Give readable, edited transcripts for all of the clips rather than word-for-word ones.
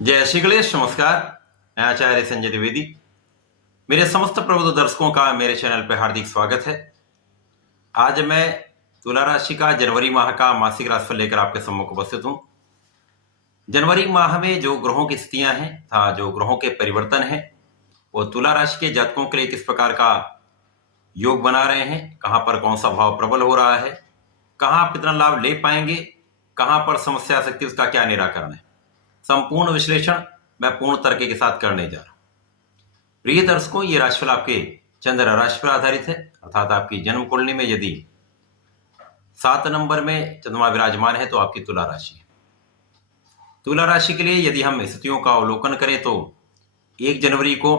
जय श्री गणेश। नमस्कार। मैं आचार्य संजय द्विवेदी। मेरे समस्त प्रबुद्ध दर्शकों का मेरे चैनल पर हार्दिक स्वागत है। आज मैं तुला राशि का जनवरी माह का मासिक राशिफल लेकर आपके सम्मुख उपस्थित हूं। जनवरी माह में जो ग्रहों की स्थितियां हैं तथा जो ग्रहों के परिवर्तन हैं वो तुला राशि के जातकों के लिए किस प्रकार का योग बना रहे हैं, कहां पर कौन सा भाव प्रबल हो रहा है, कहां आप कितना लाभ ले पाएंगे, कहां पर समस्या आ सकती है, उसका क्या निराकरण है, संपूर्ण विश्लेषण मैं पूर्ण तर्क के साथ करने जा रहा हूं। प्रिय दर्शकों, ये राशिफल आपके चंद्र राशि पर आधारित है, अर्थात आपकी जन्म कुंडली में यदि 7 नंबर में चंद्रमा विराजमान है तो आपकी तुला राशि है। तुला राशि के लिए यदि हम स्थितियों का अवलोकन करें तो 1 जनवरी को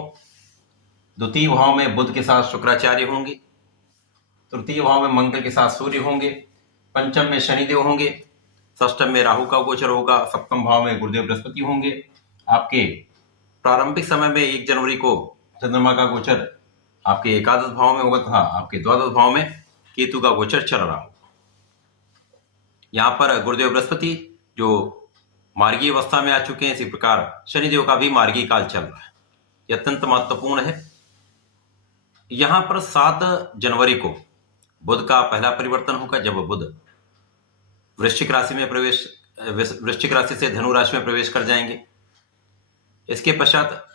द्वितीय भाव में बुध के साथ शुक्राचार्य होंगे, तृतीय भाव में मंगल के साथ सूर्य होंगे, पंचम में शनिदेव होंगे, षष्टम में राहु का गोचर होगा, सप्तम भाव में गुरुदेव बृहस्पति होंगे। आपके प्रारंभिक समय में 1 जनवरी को चंद्रमा का गोचर आपके एकादश भाव में होगा तथा आपके द्वादश भाव में केतु का गोचर चल रहा होगा। यहाँ पर गुरुदेव बृहस्पति जो मार्गीय अवस्था में आ चुके हैं, इसी प्रकार शनिदेव का भी मार्गीय काल चल रहा है। यह अत्यंत महत्वपूर्ण है। यहाँ पर 7 जनवरी को बुध का पहला परिवर्तन होगा, जब बुध वृश्चिक राशि से धनु राशि में प्रवेश कर जाएंगे। इसके पश्चात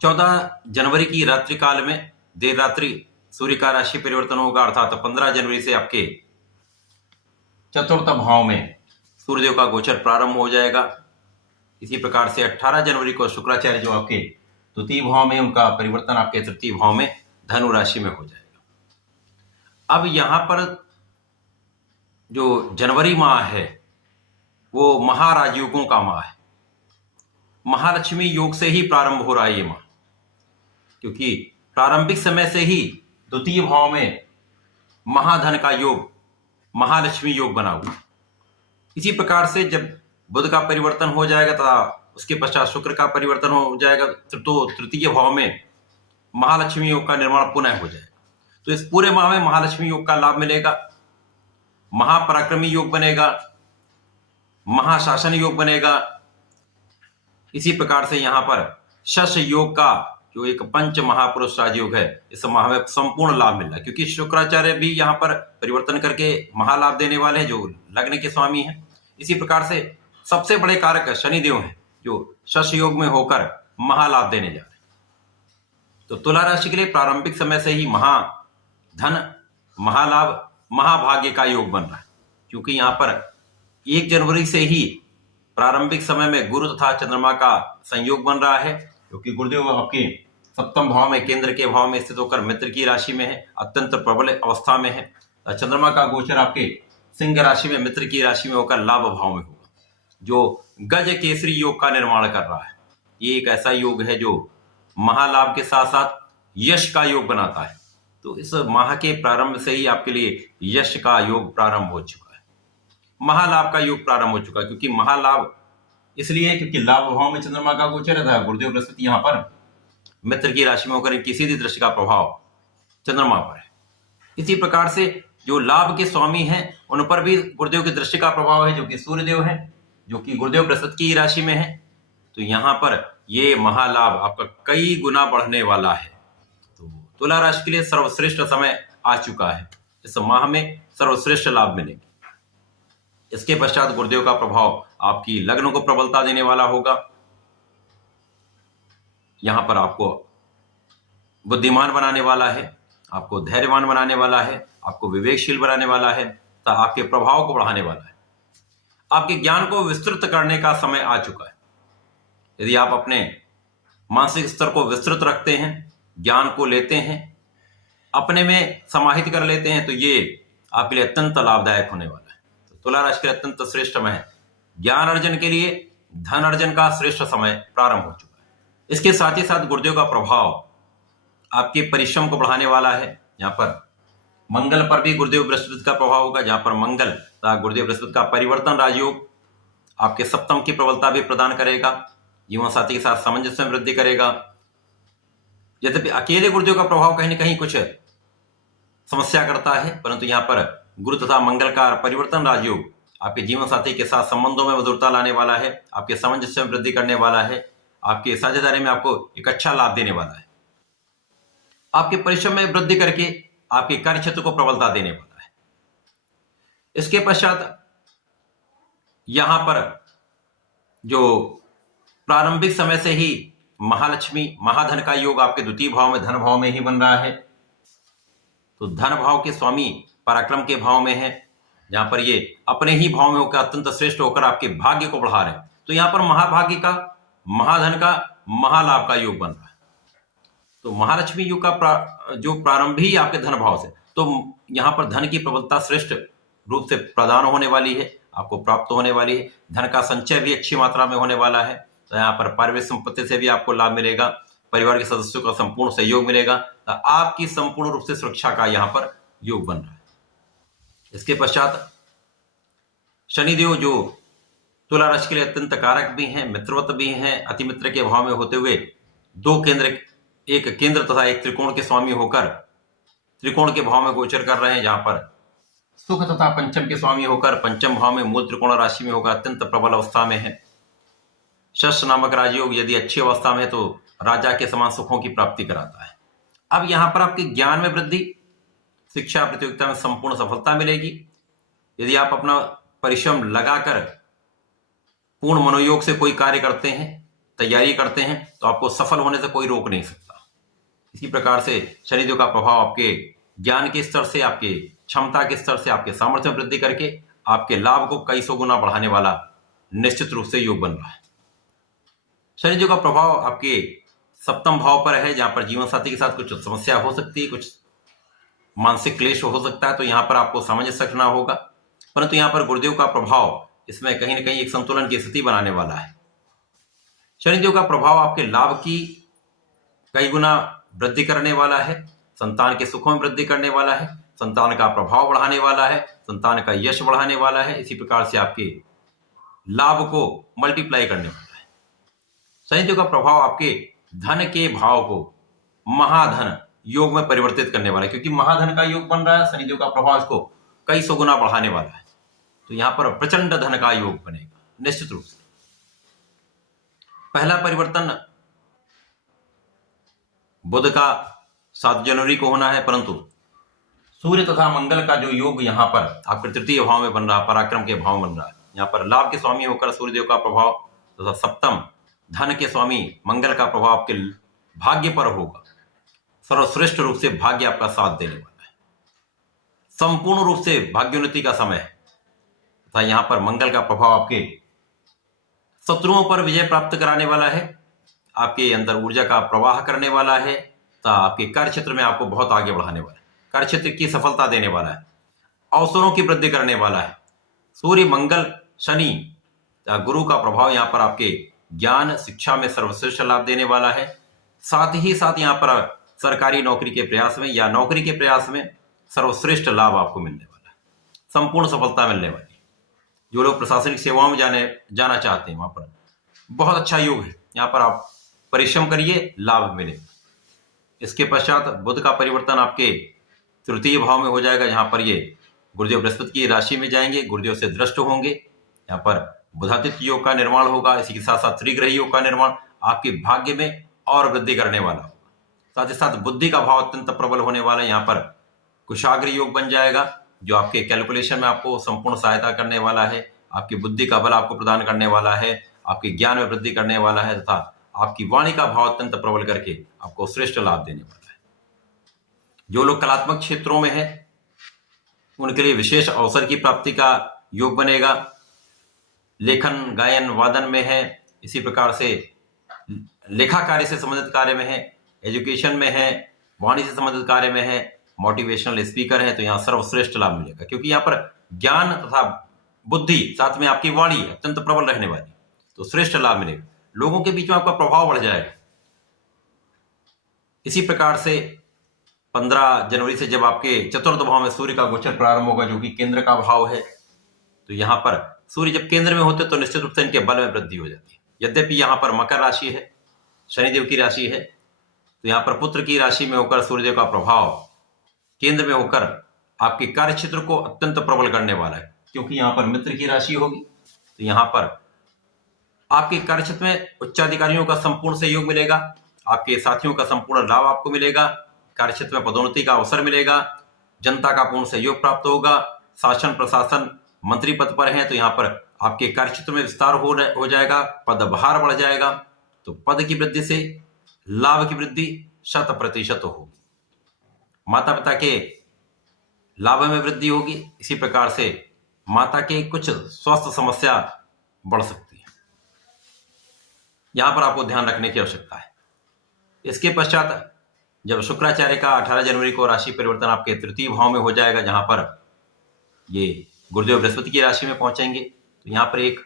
14 जनवरी की रात्रि काल में देर रात्रि सूर्य का राशि परिवर्तन होगा, अर्थात 15 जनवरी से आपके चतुर्थ भाव में सूर्यदेव का गोचर प्रारंभ हो जाएगा। इसी प्रकार से 18 जनवरी को शुक्राचार्य जो आपके द्वितीय भाव में, उनका परिवर्तन आपके तृतीय भाव में धनु राशि में हो जाएगा। अब यहां पर जो जनवरी माह है वो महाराजयोगों का माह है। महालक्ष्मी योग से ही प्रारंभ हो रहा है ये माह, क्योंकि प्रारंभिक समय से ही द्वितीय भाव में महाधन का योग, महालक्ष्मी योग बना हुआ। इसी प्रकार से जब बुध का परिवर्तन हो जाएगा तथा उसके पश्चात शुक्र का परिवर्तन हो जाएगा तो तृतीय भाव में महालक्ष्मी योग का निर्माण पुनः हो जाएगा। तो इस पूरे माह में महालक्ष्मी योग का लाभ मिलेगा, महापराक्रमी योग बनेगा, महाशासन योग बनेगा। इसी प्रकार से यहाँ पर शश योग का जो एक पंच महापुरुष राजयोग है, इस माह में संपूर्ण लाभ मिल रहा है, क्योंकि शुक्राचार्य भी यहाँ पर परिवर्तन करके महालाभ देने वाले हैं, जो लग्न के स्वामी हैं। इसी प्रकार से सबसे बड़े कारक शनिदेव हैं, जो शश योग में होकर महालाभ देने जा रहे हैं। तो तुला राशि के लिए प्रारंभिक समय से ही महाधन, महालाभ, महाभाग्य का योग बन रहा है, क्योंकि यहाँ पर 1 जनवरी से ही प्रारंभिक समय में गुरु तथा चंद्रमा का संयोग बन रहा है, क्योंकि गुरुदेव आपके सप्तम भाव में, केंद्र के भाव में स्थित होकर मित्र की राशि में है, अत्यंत प्रबल अवस्था में है। चंद्रमा का गोचर आपके सिंह राशि में, मित्र की राशि में होकर लाभ भाव में होगा, जो गज केसरी योग का निर्माण कर रहा है। ये एक ऐसा योग है जो महालाभ के साथ साथ यश का योग बनाता है। तो इस माह के प्रारंभ से ही आपके लिए यश का योग प्रारंभ हो चुका है, महालाभ का योग प्रारंभ हो चुका है। क्योंकि महालाभ इसलिए क्योंकि लाभ भाव में चंद्रमा का गोचर था, गुरुदेव बृहस्पति यहाँ पर मित्र की राशि में होकर इनकी सीधी दृष्टि का प्रभाव चंद्रमा पर है। इसी प्रकार से जो लाभ के स्वामी हैं उन पर भी गुरुदेव की दृष्टि का प्रभाव है, जो कि सूर्यदेव है, जो कि गुरुदेव बृहस्पति की राशि में है। तो यहाँ पर ये महालाभ आपका कई गुना बढ़ने वाला है। तो तुला राशि के लिए सर्वश्रेष्ठ समय आ चुका है। इस माह में सर्वश्रेष्ठ लाभ मिलेंगे। इसके पश्चात गुरुदेव का प्रभाव आपकी लग्न को प्रबलता देने वाला होगा। यहां पर आपको बुद्धिमान बनाने वाला है, आपको धैर्यवान बनाने वाला है, आपको विवेकशील बनाने वाला है तथा आपके प्रभाव को बढ़ाने वाला है। आपके ज्ञान को विस्तृत करने का समय आ चुका है। यदि आप अपने मानसिक स्तर को विस्तृत रखते हैं, ज्ञान को लेते हैं, अपने में समाहित कर लेते हैं, तो ये आपके लिए अत्यंत लाभदायक होने वाला है। तो तुला राशि के अत्यंत श्रेष्ठ समय, ज्ञान अर्जन के लिए धन अर्जन का श्रेष्ठ समय प्रारंभ हो चुका है। इसके साथ ही साथ गुरुदेव का प्रभाव आपके परिश्रम को बढ़ाने वाला है। यहाँ पर मंगल पर भी गुरुदेव बृहस्पति का प्रभाव होगा, जहां पर मंगल तथा गुरुदेव बृहस्पति का परिवर्तन राजयोग आपके सप्तम की प्रबलता भी प्रदान करेगा, जीवन साथी के साथ सामंजस्य में वृद्धि करेगा। यद्यपि अकेले गुरुदेव का प्रभाव कहीं न कहीं कुछ समस्या करता है, परंतु यहाँ पर गुरु तथा मंगल का परिवर्तन राजयोग आपके जीवन साथी के साथ संबंधों में मधुरता लाने वाला है, आपके सामंजस्य में वृद्धि करने वाला है, आपके साझेदारी में आपको एक अच्छा लाभ देने वाला है, आपके परिश्रम में वृद्धि करके आपके कार्य क्षेत्र को प्रबलता देने वाला है। इसके पश्चात यहां पर जो प्रारंभिक समय से ही महालक्ष्मी महाधन का योग आपके द्वितीय भाव में धन भाव में ही बन रहा है, तो धन भाव के स्वामी पराक्रम के भाव में है, जहां पर ये अपने ही भाव में होकर अत्यंत श्रेष्ठ होकर आपके भाग्य को बढ़ा रहे हैं। तो यहां पर महाभाग्य का, महाधन का, महालाभ का योग बन रहा है। तो महालक्ष्मी योग का जो प्रारंभ ही आपके धन भाव से, तो यहां पर धन की प्रबलता श्रेष्ठ रूप से प्रदान होने वाली है, आपको प्राप्त होने वाली है। धन का संचय भी अच्छी मात्रा में होने वाला है। तो यहाँ पर पारिवारिक संपत्ति से भी आपको लाभ मिलेगा, परिवार के सदस्यों का संपूर्ण सहयोग मिलेगा, तो आपकी संपूर्ण रूप से सुरक्षा का यहाँ पर योग बन रहा है। इसके पश्चात शनिदेव जो तुला राशि के लिए अत्यंत कारक भी हैं, मित्रवत भी हैं, अति मित्र के भाव में होते हुए दो केंद्र, एक केंद्र तथा एक त्रिकोण के स्वामी होकर त्रिकोण के भाव में गोचर कर रहे हैं, जहां पर सुख तथा पंचम के स्वामी होकर पंचम भाव में मूल त्रिकोण राशि में होकर अत्यंत प्रबल अवस्था में है। शश नामक राजयोग यदि अच्छी अवस्था में है तो राजा के समान सुखों की प्राप्ति कराता है। अब यहां पर आपके ज्ञान में वृद्धि, शिक्षा प्रतियोगिता में संपूर्ण सफलता मिलेगी। यदि आप अपना परिश्रम लगाकर पूर्ण मनोयोग से कोई कार्य करते हैं, तैयारी करते हैं, तो आपको सफल होने से कोई रोक नहीं सकता। इसी प्रकार से शनिदेव का प्रभाव आपके ज्ञान के स्तर से, आपके क्षमता के स्तर से, आपके सामर्थ्य में वृद्धि करके आपके लाभ को कई सौ गुना बढ़ाने वाला निश्चित रूप से योग बन रहा है। शनिदेव का प्रभाव आपके सप्तम भाव पर है, जहां पर जीवन साथी के साथ कुछ समस्या हो सकती है, कुछ मानसिक क्लेश हो सकता है, तो यहां पर आपको सामंजस्य रखना होगा। परंतु यहां पर गुरुदेव का प्रभाव इसमें कहीं ना कहीं एक संतुलन की स्थिति बनाने वाला है। शनिदेव का प्रभाव आपके लाभ की कई गुना वृद्धि करने वाला है, संतान के सुखों में वृद्धि करने वाला है, संतान का प्रभाव बढ़ाने वाला है, संतान का यश बढ़ाने वाला है, इसी प्रकार से आपके लाभ को मल्टीप्लाई करने वाला है। शनिदेव का प्रभाव आपके धन के भाव को महाधन योग में परिवर्तित करने वाला है, क्योंकि महाधन का योग बन रहा है, शनिदेव का प्रभाव इसको कई सौ गुना बढ़ाने वाला है। तो यहां पर प्रचंड धन का योग बनेगा निश्चित रूप से। पहला परिवर्तन बुध का 7 जनवरी को होना है, परंतु सूर्य तथा मंगल का जो योग यहां पर आपके तृतीय भाव में बन रहा है, पराक्रम के भाव में बन रहा है, यहां पर लाभ के स्वामी होकर सूर्यदेव का प्रभाव तथा सप्तम धन के स्वामी मंगल का प्रभाव आपके भाग्य पर होगा। सर्वश्रेष्ठ रूप से भाग्य आपका साथ देने वाला है, संपूर्ण रूप से भाग्योन्नति का समय है तथा यहां पर मंगल का प्रभाव आपके शत्रुओं पर विजय प्राप्त कराने वाला है, आपके अंदर ऊर्जा का प्रवाह करने वाला है तथा आपके कार्य क्षेत्र में आपको बहुत आगे बढ़ाने वाला है, कार्य क्षेत्र की सफलता देने वाला है, अवसरों की वृद्धि करने वाला है। सूर्य मंगल शनि गुरु का प्रभाव यहां पर आपके ज्ञान शिक्षा में सर्वश्रेष्ठ लाभ देने वाला है। साथ ही साथ यहां पर सरकारी नौकरी के प्रयास में या नौकरी के प्रयास में सर्वश्रेष्ठ लाभ आपको मिलने वाला है, संपूर्ण सफलता मिलने वाली है। जो लोग प्रशासनिक सेवाओं में जाना चाहते हैं, वहां पर बहुत अच्छा योग है, यहाँ पर आप परिश्रम करिए, लाभ मिले। इसके पश्चात बुध का परिवर्तन आपके तृतीय भाव में हो जाएगा, जहां पर ये गुरुदेव बृहस्पति की राशि में जाएंगे, गुरुदेव से दृष्ट होंगे, यहाँ पर बुधादित्य योग का निर्माण होगा। इसी के साथ साथ त्रिग्रह योग का निर्माण आपके भाग्य में और वृद्धि करने वाला होगा। साथ ही साथ बुद्धि का भाव अत्यंत प्रबल होने वाला है, यहाँ पर कुशाग्र योग बन जाएगा, जो आपके कैलकुलेशन में आपको संपूर्ण सहायता करने वाला है, आपकी बुद्धि का बल आपको प्रदान करने वाला है, आपके ज्ञान में वृद्धि करने वाला है तथा आपकी वाणी का भाव अत्यंत प्रबल करके आपको श्रेष्ठ लाभ देने वाला है। जो लोग कलात्मक क्षेत्रों में हैं उनके लिए विशेष अवसर की प्राप्ति का योग बनेगा। लेखन गायन वादन में है, इसी प्रकार से लेखा कार्य से संबंधित कार्य में है, एजुकेशन में है, वाणी से संबंधित कार्य में है, मोटिवेशनल स्पीकर है, तो यहाँ सर्वश्रेष्ठ लाभ मिलेगा, क्योंकि यहाँ पर ज्ञान तथा बुद्धि साथ में आपकी वाणी अत्यंत प्रबल रहने वाली, तो श्रेष्ठ लाभ मिलेगा। लोगों के बीच में आपका प्रभाव बढ़ जाएगा। इसी प्रकार से 15 जनवरी से जब आपके चतुर्थ भाव में सूर्य का गोचर प्रारंभ होगा, जो कि केंद्र का भाव है, तो यहाँ पर सूर्य जब केंद्र में होते तो निश्चित रूप से इनके बल में वृद्धि हो जाती है। यद्यपि यहाँ पर मकर राशि है, शनिदेव की राशि है, तो यहाँ पर पुत्र की राशि में होकर सूर्यदेव का प्रभाव केंद्र में होकर आपके कार्य क्षेत्र को अत्यंत प्रबल करने वाला है, क्योंकि यहाँ पर मित्र की राशि होगी। तो यहाँ पर आपके कार्यक्षेत्र में उच्चाधिकारियों का संपूर्ण सहयोग मिलेगा, आपके साथियों का संपूर्ण लाभ आपको मिलेगा, कार्यक्षेत्र में पदोन्नति का अवसर मिलेगा, जनता का पूर्ण सहयोग प्राप्त होगा, शासन प्रशासन मंत्री पद पर हैं तो यहाँ पर आपके कार्यक्षेत्र में विस्तार हो जाएगा, पदभार बढ़ जाएगा। तो पद की वृद्धि से लाभ की वृद्धि 100% होगी। माता पिता के लाभ में वृद्धि होगी। इसी प्रकार से माता के कुछ स्वास्थ्य समस्या बढ़ सकती है, यहां पर आपको ध्यान रखने की आवश्यकता है। इसके पश्चात जब शुक्राचार्य का 18 जनवरी को राशि परिवर्तन आपके तृतीय भाव में हो जाएगा, जहां पर ये गुरुदेव बृहस्पति की राशि में पहुंचेंगे, तो यहां पर एक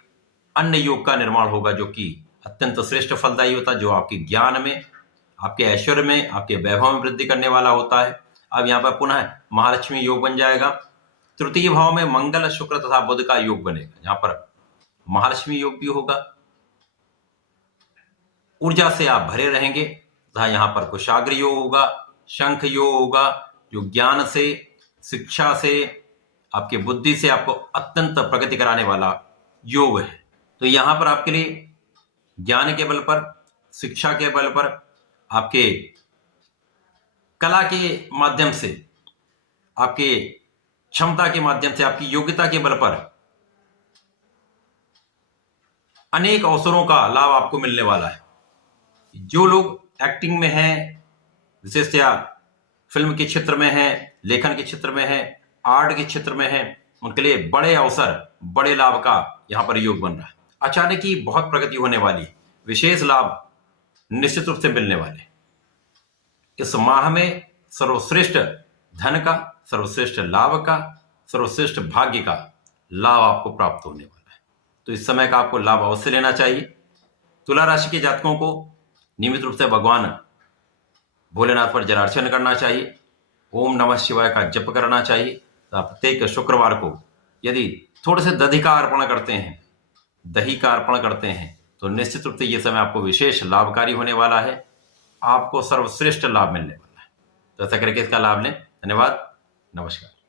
अन्य योग का निर्माण होगा जो कि अत्यंत श्रेष्ठ फलदायी होता है, जो आपके ज्ञान में, आपके ऐश्वर्य में, आपके वैभव में वृद्धि करने वाला होता है। अब यहाँ पर पुनः महालक्ष्मी योग बन जाएगा। तृतीय भाव में मंगल, शुक्र तथा बुध का योग बनेगा, जहां पर महालक्ष्मी योग भी होगा। ऊर्जा से आप भरे रहेंगे तथा यहाँ पर कुशाग्र योग होगा, शंख योग होगा, जो ज्ञान से, शिक्षा से, आपके बुद्धि से आपको अत्यंत प्रगति कराने वाला योग है। तो यहां पर आपके लिए ज्ञान के बल पर, शिक्षा के बल पर, आपके कला के माध्यम से, आपके क्षमता के माध्यम से, आपकी योग्यता के बल पर अनेक अवसरों का लाभ आपको मिलने वाला है। जो लोग एक्टिंग में हैं, विशेषतया फिल्म के क्षेत्र में हैं, लेखन के क्षेत्र में हैं, आर्ट के क्षेत्र में हैं, उनके लिए बड़े अवसर, बड़े लाभ का यहां पर योग बन रहा है। अचानक ही बहुत प्रगति होने वाली, विशेष लाभ निश्चित रूप से मिलने वाले। इस माह में सर्वश्रेष्ठ धन का, सर्वश्रेष्ठ लाभ का, सर्वश्रेष्ठ भाग्य का लाभ आपको प्राप्त होने वाला है। तो इस समय का आपको लाभ अवश्य लेना चाहिए। तुला राशि के जातकों को नियमित रूप से भगवान भोलेनाथ पर जलार्चन करना चाहिए, ओम नमः शिवाय का जप करना चाहिए। तो प्रत्येक शुक्रवार को यदि थोड़े से दही का अर्पण करते हैं तो निश्चित रूप से यह समय आपको विशेष लाभकारी होने वाला है, आपको सर्वश्रेष्ठ लाभ मिलने वाला है। तो ऐसा करके इसका लाभ लें। धन्यवाद, नमस्कार।